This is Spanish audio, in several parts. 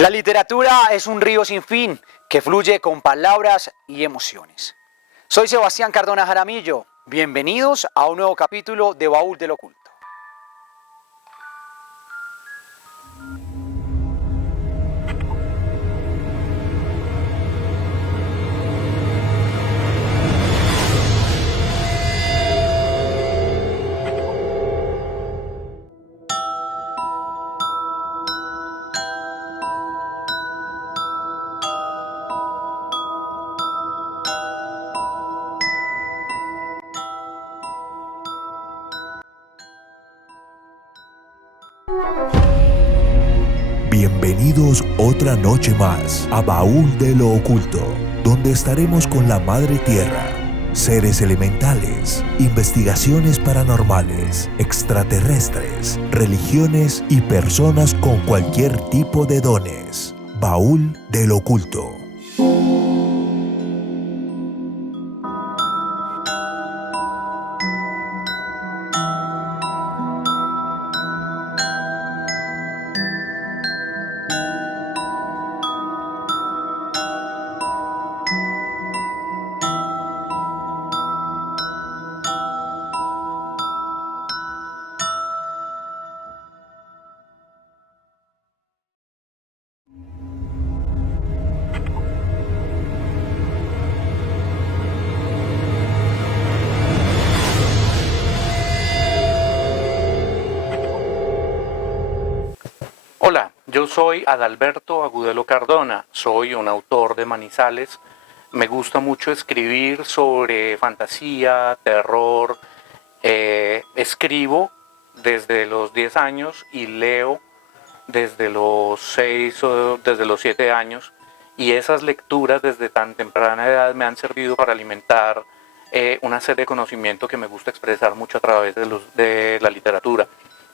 La literatura es un río sin fin que fluye con palabras y emociones. Soy Sebastián Cardona Jaramillo. Bienvenidos a un nuevo capítulo de Baúl del Oculto. Bienvenidos otra noche más a Baúl de lo Oculto, donde estaremos con la Madre Tierra, seres elementales, investigaciones paranormales, extraterrestres, religiones y personas con cualquier tipo de dones. Baúl del Oculto. Hola, yo soy Adalberto Agudelo Cardona, soy un autor de Manizales. Me gusta mucho escribir sobre fantasía, terror. Escribo desde los 10 años y leo desde los 6 o desde los 7 años. Y esas lecturas desde tan temprana edad me han servido para alimentar una serie de conocimiento que me gusta expresar mucho a través de la literatura.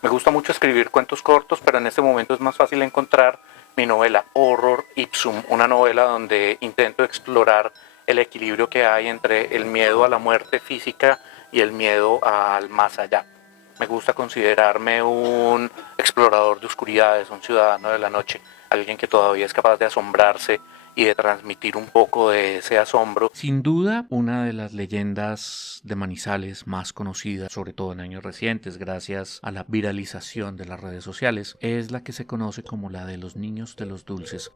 Me gusta mucho escribir cuentos cortos, pero en este momento es más fácil encontrar mi novela Horror Ipsum, una novela donde intento explorar el equilibrio que hay entre el miedo a la muerte física y el miedo al más allá. Me gusta considerarme un explorador de oscuridades, un ciudadano de la noche, alguien que todavía es capaz de asombrarse y de transmitir un poco de ese asombro. Sin duda, una de las leyendas de Manizales más conocidas, sobre todo en años recientes, gracias a la viralización de las redes sociales, es la que se conoce como la de los niños de los dulces.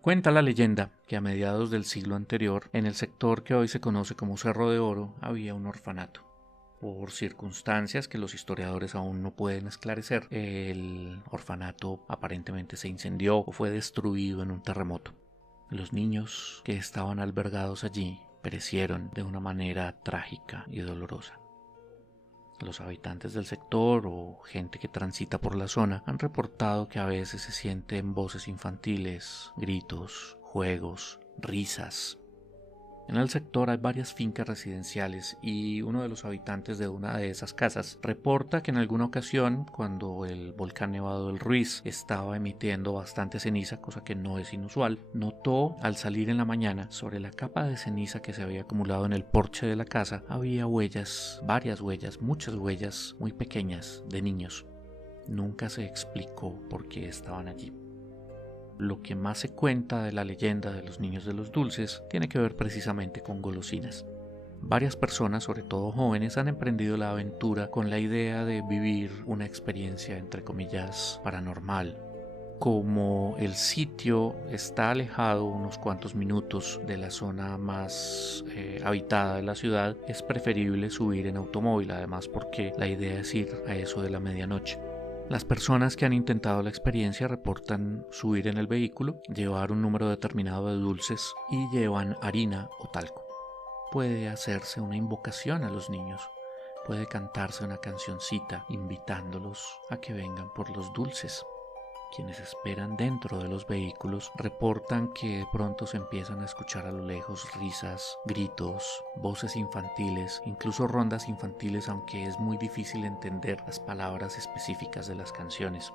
Cuenta la leyenda que a mediados del siglo anterior, en el sector que hoy se conoce como Cerro de Oro, había un orfanato. Por circunstancias que los historiadores aún no pueden esclarecer, el orfanato aparentemente se incendió o fue destruido en un terremoto. Los niños que estaban albergados allí perecieron de una manera trágica y dolorosa. Los habitantes del sector o gente que transita por la zona han reportado que a veces se sienten voces infantiles, gritos, juegos, risas. En el sector hay varias fincas residenciales y uno de los habitantes de una de esas casas reporta que en alguna ocasión, cuando el volcán Nevado del Ruiz estaba emitiendo bastante ceniza, cosa que no es inusual, notó al salir en la mañana sobre la capa de ceniza que se había acumulado en el porche de la casa, había huellas, varias huellas, muchas huellas muy pequeñas de niños. Nunca se explicó por qué estaban allí. Lo que más se cuenta de la leyenda de los niños de los dulces tiene que ver precisamente con golosinas. Varias personas, sobre todo jóvenes, han emprendido la aventura con la idea de vivir una experiencia, entre comillas, paranormal. Como el sitio está alejado unos cuantos minutos de la zona más habitada de la ciudad, es preferible subir en automóvil, además porque la idea es ir a eso de la medianoche. Las personas que han intentado la experiencia reportan subir en el vehículo, llevar un número determinado de dulces y llevan harina o talco. Puede hacerse una invocación a los niños, puede cantarse una cancioncita invitándolos a que vengan por los dulces. Quienes esperan dentro de los vehículos reportan que de pronto se empiezan a escuchar a lo lejos risas, gritos, voces infantiles, incluso rondas infantiles, aunque es muy difícil entender las palabras específicas de las canciones.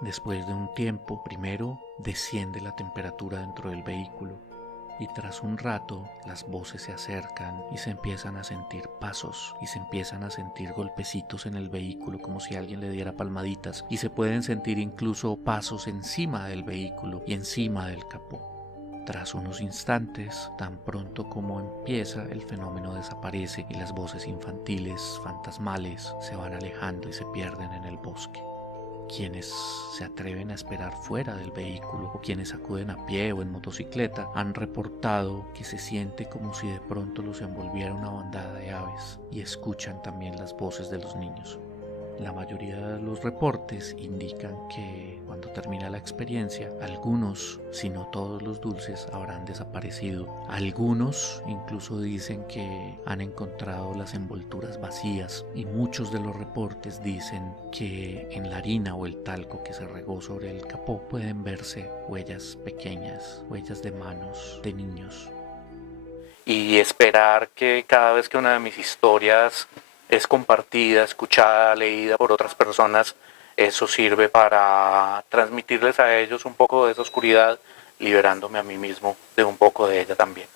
Después de un tiempo, primero desciende la temperatura dentro del vehículo, Y tras un rato las voces se acercan y se empiezan a sentir pasos y se empiezan a sentir golpecitos en el vehículo como si alguien le diera palmaditas, y se pueden sentir incluso pasos encima del vehículo y encima del capó. Tras unos instantes, tan pronto como empieza, el fenómeno desaparece y las voces infantiles, fantasmales, se van alejando y se pierden en el bosque. Quienes se atreven a esperar fuera del vehículo o quienes acuden a pie o en motocicleta han reportado que se siente como si de pronto los envolviera una bandada de aves, y escuchan también las voces de los niños. La mayoría de los reportes indican que cuando termina la experiencia, algunos, si no todos los dulces, habrán desaparecido. Algunos incluso dicen que han encontrado las envolturas vacías, y muchos de los reportes dicen que en la harina o el talco que se regó sobre el capó pueden verse huellas pequeñas, huellas de manos de niños. Y esperar que cada vez que una de mis historias es compartida, escuchada, leída por otras personas, eso sirve para transmitirles a ellos un poco de esa oscuridad, liberándome a mí mismo de un poco de ella también.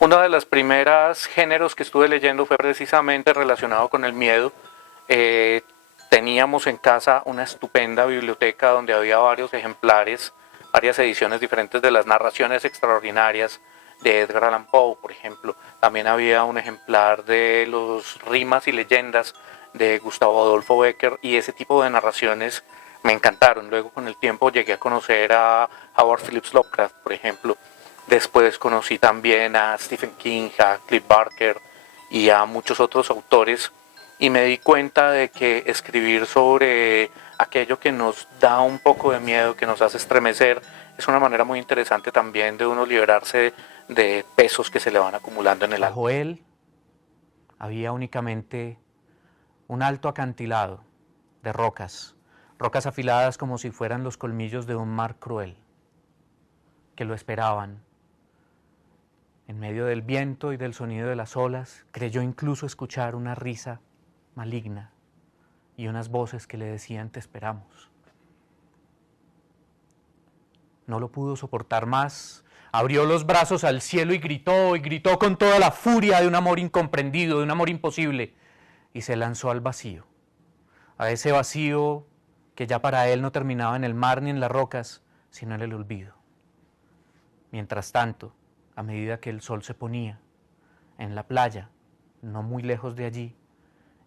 Uno de los primeros géneros que estuve leyendo fue precisamente relacionado con el miedo. Teníamos en casa una estupenda biblioteca donde había varios ejemplares, varias ediciones diferentes de las narraciones extraordinarias de Edgar Allan Poe, por ejemplo. También había un ejemplar de los rimas y leyendas de Gustavo Adolfo Bécquer, y ese tipo de narraciones me encantaron. Luego, con el tiempo, llegué a conocer a Howard Phillips Lovecraft, por ejemplo. Después conocí también a Stephen King, a Clive Barker y a muchos otros autores, y me di cuenta de que escribir sobre aquello que nos da un poco de miedo, que nos hace estremecer, es una manera muy interesante también de uno liberarse de pesos que se le van acumulando en el alma. Bajo él había únicamente un alto acantilado de rocas, rocas afiladas como si fueran los colmillos de un mar cruel, que lo esperaban. En medio del viento y del sonido de las olas, creyó incluso escuchar una risa maligna y unas voces que le decían: te esperamos. No lo pudo soportar más, abrió los brazos al cielo y gritó con toda la furia de un amor incomprendido, de un amor imposible, y se lanzó al vacío, a ese vacío que ya para él no terminaba en el mar ni en las rocas, sino en el olvido. Mientras tanto, a medida que el sol se ponía, en la playa, no muy lejos de allí,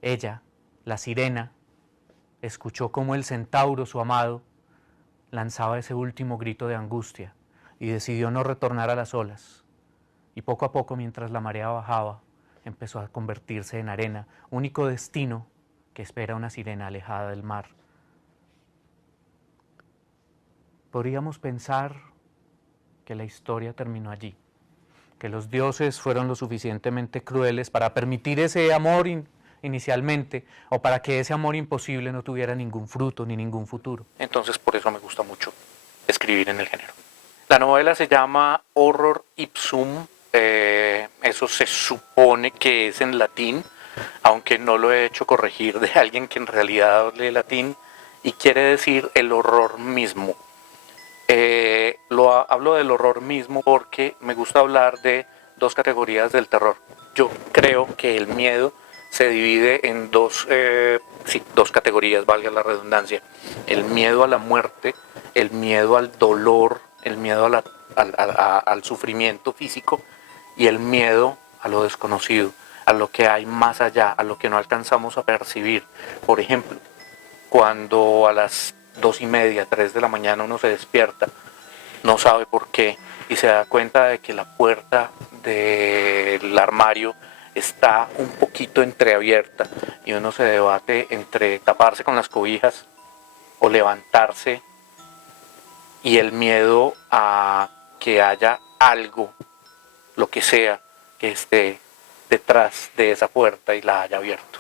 ella, la sirena, escuchó cómo el centauro, su amado, lanzaba ese último grito de angustia y decidió no retornar a las olas. Y poco a poco, mientras la marea bajaba, empezó a convertirse en arena, único destino que espera una sirena alejada del mar. Podríamos pensar que la historia terminó allí, que los dioses fueron lo suficientemente crueles para permitir ese amor inicialmente, o para que ese amor imposible no tuviera ningún fruto ni ningún futuro. Entonces, por eso me gusta mucho escribir en el género. La novela se llama Horror Ipsum, eso se supone que es en latín, aunque no lo he hecho corregir de alguien que en realidad lee latín, y quiere decir el horror mismo. Hablo del horror mismo porque me gusta hablar de dos categorías del terror. Yo creo que el miedo se divide en dos categorías, valga la redundancia. El miedo a la muerte, el miedo al dolor, el miedo al sufrimiento físico, y el miedo a lo desconocido, a lo que hay más allá, a lo que no alcanzamos a percibir. Por ejemplo, cuando a las 2:30, 3 de la mañana uno se despierta, no sabe por qué, y se da cuenta de que la puerta del armario está un poquito entreabierta, y uno se debate entre taparse con las cobijas o levantarse, y el miedo a que haya algo, lo que sea, que esté detrás de esa puerta y la haya abierto.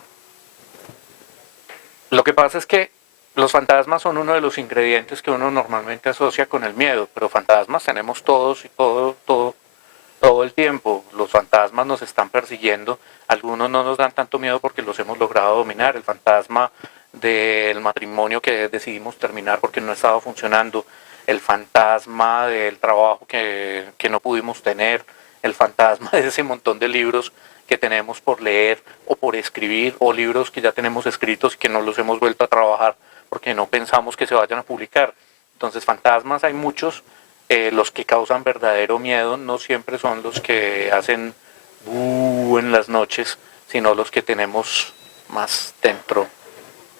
Lo que pasa es que los fantasmas son uno de los ingredientes que uno normalmente asocia con el miedo, pero fantasmas tenemos todos, y todo todo el tiempo. Los fantasmas nos están persiguiendo. Algunos no nos dan tanto miedo porque los hemos logrado dominar. El fantasma del matrimonio que decidimos terminar porque no estaba funcionando. El fantasma del trabajo que no pudimos tener. El fantasma de ese montón de libros que tenemos por leer o por escribir, o libros que ya tenemos escritos y que no los hemos vuelto a trabajar porque no pensamos que se vayan a publicar. Entonces, fantasmas hay muchos. Los que causan verdadero miedo no siempre son los que hacen en las noches, sino los que tenemos más dentro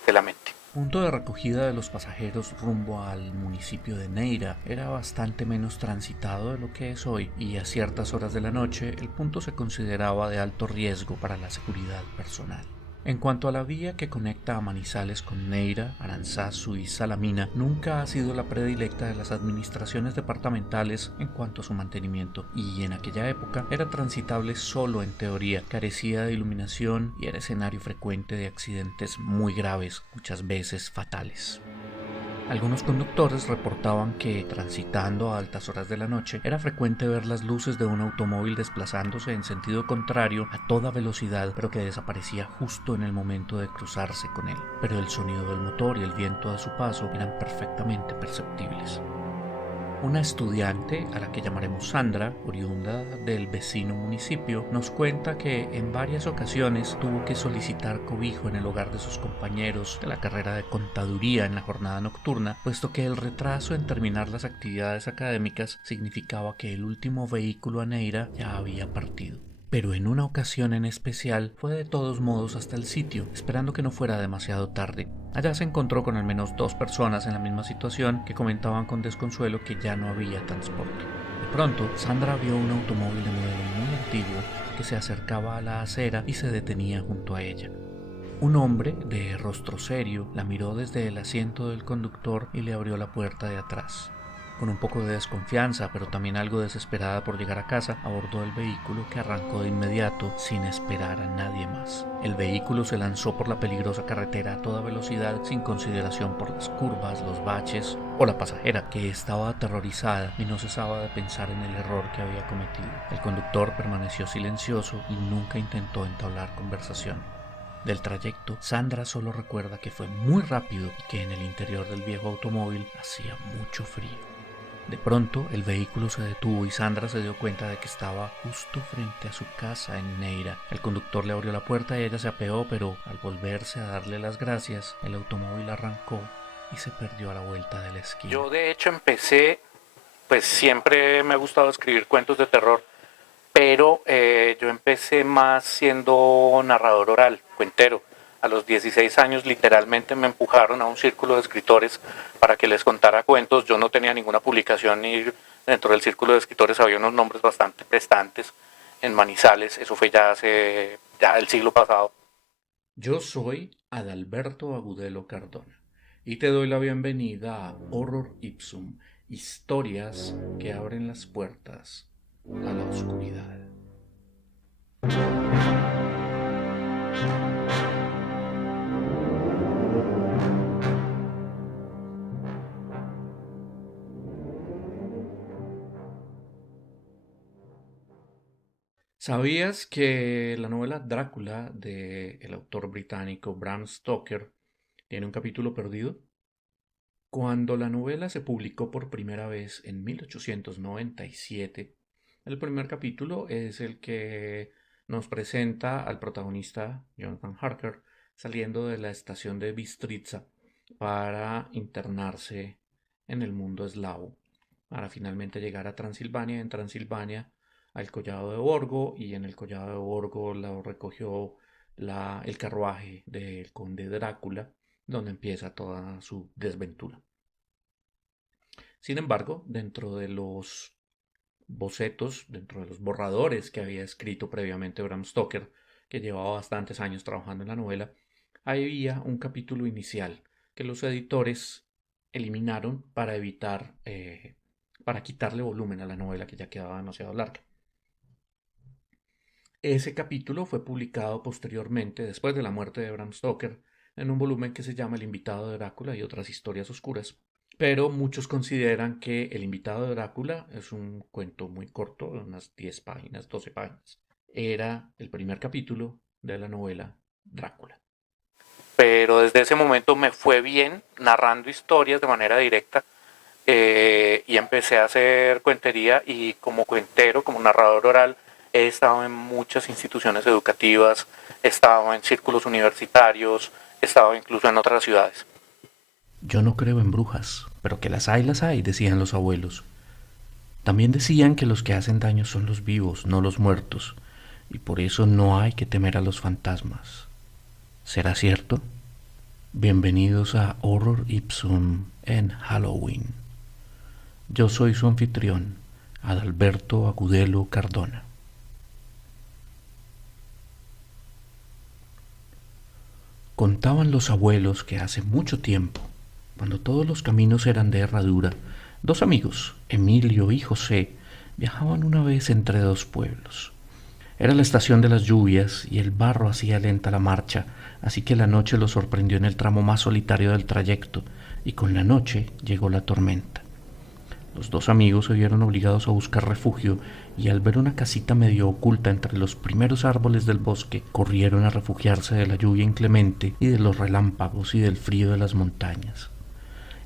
de la mente. Punto de recogida de los pasajeros rumbo al municipio de Neira era bastante menos transitado de lo que es hoy, y a ciertas horas de la noche el punto se consideraba de alto riesgo para la seguridad personal. En cuanto a la vía que conecta a Manizales con Neira, Aranzazu y Salamina, nunca ha sido la predilecta de las administraciones departamentales en cuanto a su mantenimiento, y en aquella época era transitable solo en teoría, carecía de iluminación y era escenario frecuente de accidentes muy graves, muchas veces fatales. Algunos conductores reportaban que, transitando a altas horas de la noche, era frecuente ver las luces de un automóvil desplazándose en sentido contrario a toda velocidad, pero que desaparecía justo en el momento de cruzarse con él. Pero el sonido del motor y el viento a su paso eran perfectamente perceptibles. Una estudiante, a la que llamaremos Sandra, oriunda del vecino municipio, nos cuenta que en varias ocasiones tuvo que solicitar cobijo en el hogar de sus compañeros de la carrera de contaduría en la jornada nocturna, puesto que el retraso en terminar las actividades académicas significaba que el último vehículo a Neira ya había partido. Pero en una ocasión en especial fue de todos modos hasta el sitio, esperando que no fuera demasiado tarde. Allá se encontró con al menos 2 personas en la misma situación que comentaban con desconsuelo que ya no había transporte. De pronto, Sandra vio un automóvil de modelo muy antiguo que se acercaba a la acera y se detenía junto a ella. Un hombre de rostro serio la miró desde el asiento del conductor y le abrió la puerta de atrás. Con un poco de desconfianza, pero también algo desesperada por llegar a casa, abordó el vehículo, que arrancó de inmediato sin esperar a nadie más. El vehículo se lanzó por la peligrosa carretera a toda velocidad, sin consideración por las curvas, los baches o la pasajera, que estaba aterrorizada y no cesaba de pensar en el error que había cometido. El conductor permaneció silencioso y nunca intentó entablar conversación. Del trayecto, Sandra solo recuerda que fue muy rápido y que en el interior del viejo automóvil hacía mucho frío. De pronto, el vehículo se detuvo y Sandra se dio cuenta de que estaba justo frente a su casa en Neira. El conductor le abrió la puerta y ella se apeó, pero al volverse a darle las gracias, el automóvil arrancó y se perdió a la vuelta de la esquina. Yo de hecho empecé, pues siempre me ha gustado escribir cuentos de terror, pero yo empecé más siendo narrador oral, cuentero. A los 16 años literalmente me empujaron a un círculo de escritores para que les contara cuentos. Yo no tenía ninguna publicación y dentro del círculo de escritores había unos nombres bastante prestantes en Manizales. Eso fue ya el siglo pasado. Yo soy Adalberto Agudelo Cardona y te doy la bienvenida a Horror Ipsum, historias que abren las puertas a la oscuridad. ¿Sabías que la novela Drácula del autor británico Bram Stoker tiene un capítulo perdido? Cuando la novela se publicó por primera vez en 1897, el primer capítulo es el que nos presenta al protagonista Jonathan Harker saliendo de la estación de Bistritza para internarse en el mundo eslavo, para finalmente llegar a Transilvania. En Transilvania al Collado de Borgo, y en el Collado de Borgo lo recogió el carruaje del conde Drácula, donde empieza toda su desventura. Sin embargo, dentro de los bocetos, dentro de los borradores que había escrito previamente Bram Stoker, que llevaba bastantes años trabajando en la novela, había un capítulo inicial que los editores eliminaron para evitar, para quitarle volumen a la novela, que ya quedaba demasiado larga. Ese capítulo fue publicado posteriormente, después de la muerte de Bram Stoker, en un volumen que se llama El invitado de Drácula y otras historias oscuras, pero muchos consideran que El invitado de Drácula es un cuento muy corto, de unas 10 páginas, 12 páginas. Era el primer capítulo de la novela Drácula. Pero desde ese momento me fue bien narrando historias de manera directa, y empecé a hacer cuentería, y como cuentero, como narrador oral, he estado en muchas instituciones educativas, he estado en círculos universitarios, he estado incluso en otras ciudades. Yo no creo en brujas, pero que las hay, decían los abuelos. También decían que los que hacen daño son los vivos, no los muertos, y por eso no hay que temer a los fantasmas. ¿Será cierto? Bienvenidos a Horror Ipsum en Halloween. Yo soy su anfitrión, Adalberto Agudelo Cardona. Contaban los abuelos que hace mucho tiempo, cuando todos los caminos eran de herradura, dos amigos, Emilio y José, viajaban una vez entre dos pueblos. Era la estación de las lluvias y el barro hacía lenta la marcha, así que la noche los sorprendió en el tramo más solitario del trayecto, y con la noche llegó la tormenta. Los dos amigos se vieron obligados a buscar refugio, y al ver una casita medio oculta entre los primeros árboles del bosque, corrieron a refugiarse de la lluvia inclemente y de los relámpagos y del frío de las montañas.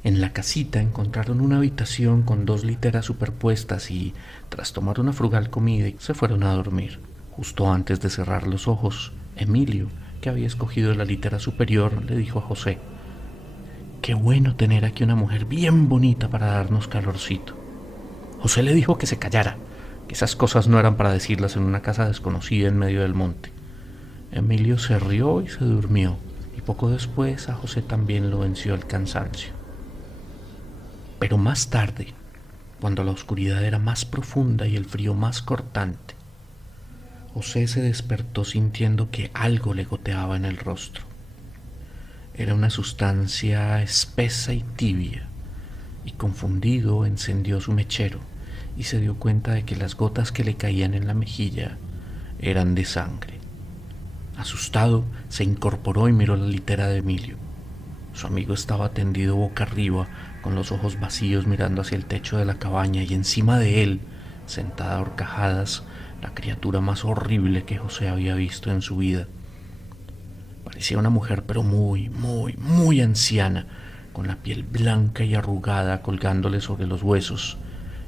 En la casita encontraron una habitación con dos literas superpuestas y, tras tomar una frugal comida, se fueron a dormir. Justo antes de cerrar los ojos, Emilio, que había escogido la litera superior, le dijo a José: «Qué bueno tener aquí una mujer bien bonita para darnos calorcito». José le dijo que se callara, que esas cosas no eran para decirlas en una casa desconocida en medio del monte. Emilio se rió y se durmió, y poco después a José también lo venció el cansancio. Pero más tarde, cuando la oscuridad era más profunda y el frío más cortante, José se despertó sintiendo que algo le goteaba en el rostro. Era una sustancia espesa y tibia, y confundido encendió su mechero y se dio cuenta de que las gotas que le caían en la mejilla eran de sangre. Asustado, se incorporó y miró la litera de Emilio. Su amigo estaba tendido boca arriba, con los ojos vacíos mirando hacia el techo de la cabaña, y encima de él, sentada a horcajadas, la criatura más horrible que José había visto en su vida. Parecía una mujer, pero muy anciana, con la piel blanca y arrugada colgándole sobre los huesos,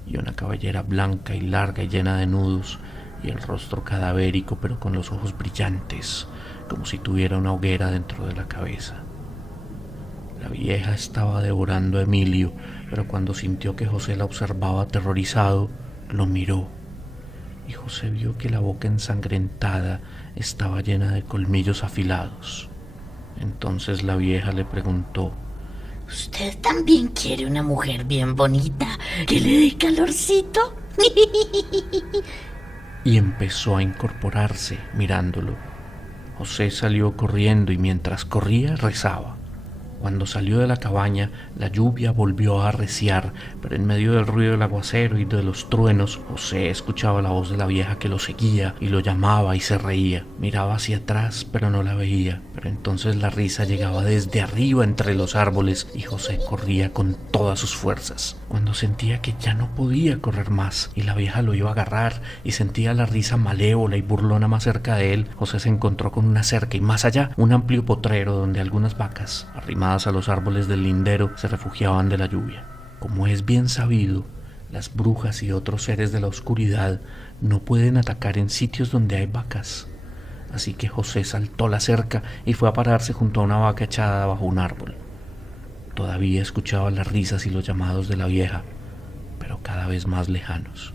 y una cabellera blanca y larga y llena de nudos, y el rostro cadavérico, pero con los ojos brillantes, como si tuviera una hoguera dentro de la cabeza. La vieja estaba devorando a Emilio, pero cuando sintió que José la observaba aterrorizado, lo miró, y José vio que la boca ensangrentada estaba llena de colmillos afilados. Entonces la vieja le preguntó: ¿Usted también quiere una mujer bien bonita que le dé calorcito? y empezó a incorporarse mirándolo. José salió corriendo y mientras corría rezaba. Cuando salió de la cabaña, la lluvia volvió a arreciar, pero en medio del ruido del aguacero y de los truenos, José escuchaba la voz de la vieja que lo seguía y lo llamaba y se reía. Miraba hacia atrás, pero no la veía. Pero entonces la risa llegaba desde arriba entre los árboles y José corría con todas sus fuerzas. Cuando sentía que ya no podía correr más y la vieja lo iba a agarrar y sentía la risa malévola y burlona más cerca de él, José se encontró con una cerca y más allá un amplio potrero donde algunas vacas, arrimadas a los árboles del lindero, se refugiaban de la lluvia. Como es bien sabido, las brujas y otros seres de la oscuridad no pueden atacar en sitios donde hay vacas. Así que José saltó la cerca y fue a pararse junto a una vaca echada bajo un árbol. Todavía escuchaba las risas y los llamados de la vieja, pero cada vez más lejanos.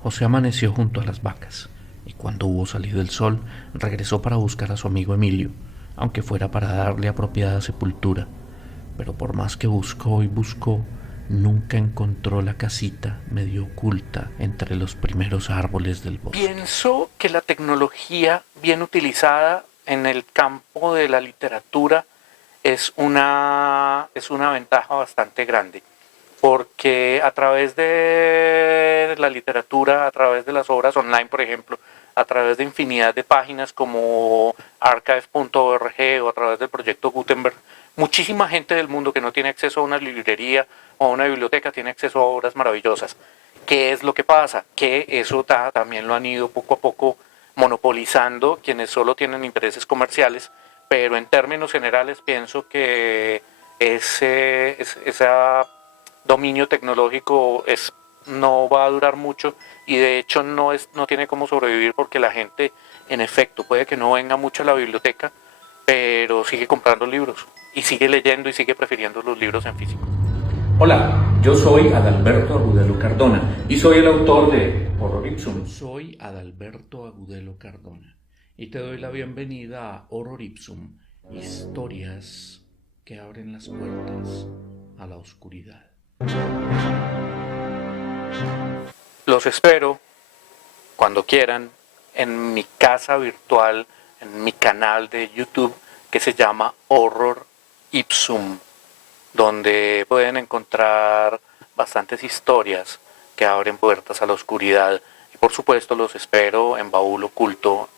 José amaneció junto a las vacas, y cuando hubo salido el sol, regresó para buscar a su amigo Emilio, aunque fuera para darle apropiada sepultura. Pero por más que buscó y buscó, nunca encontró la casita medio oculta entre los primeros árboles del bosque. Pienso que la tecnología bien utilizada en el campo de la literatura es una ventaja bastante grande, porque a través de la literatura, a través de las obras online, por ejemplo, a través de infinidad de páginas como archive.org o a través del proyecto Gutenberg, muchísima gente del mundo que no tiene acceso a una librería o a una biblioteca tiene acceso a obras maravillosas. ¿Qué es lo que pasa? Que eso también lo han ido poco a poco monopolizando quienes solo tienen intereses comerciales, pero en términos generales pienso que ese dominio tecnológico no va a durar mucho y de hecho no tiene cómo sobrevivir porque la gente, en efecto, puede que no venga mucho a la biblioteca, pero sigue comprando libros y sigue leyendo y sigue prefiriendo los libros en físico. Hola, yo soy Adalberto Agudelo Cardona y soy el autor de Horror Ipsum. Soy Adalberto Agudelo Cardona y te doy la bienvenida a Horror Ipsum, historias que abren las puertas a la oscuridad. Los espero cuando quieran en mi casa virtual, en mi canal de YouTube que se llama Horror Ipsum, donde pueden encontrar bastantes historias que abren puertas a la oscuridad. Y por supuesto los espero en Baúl Oculto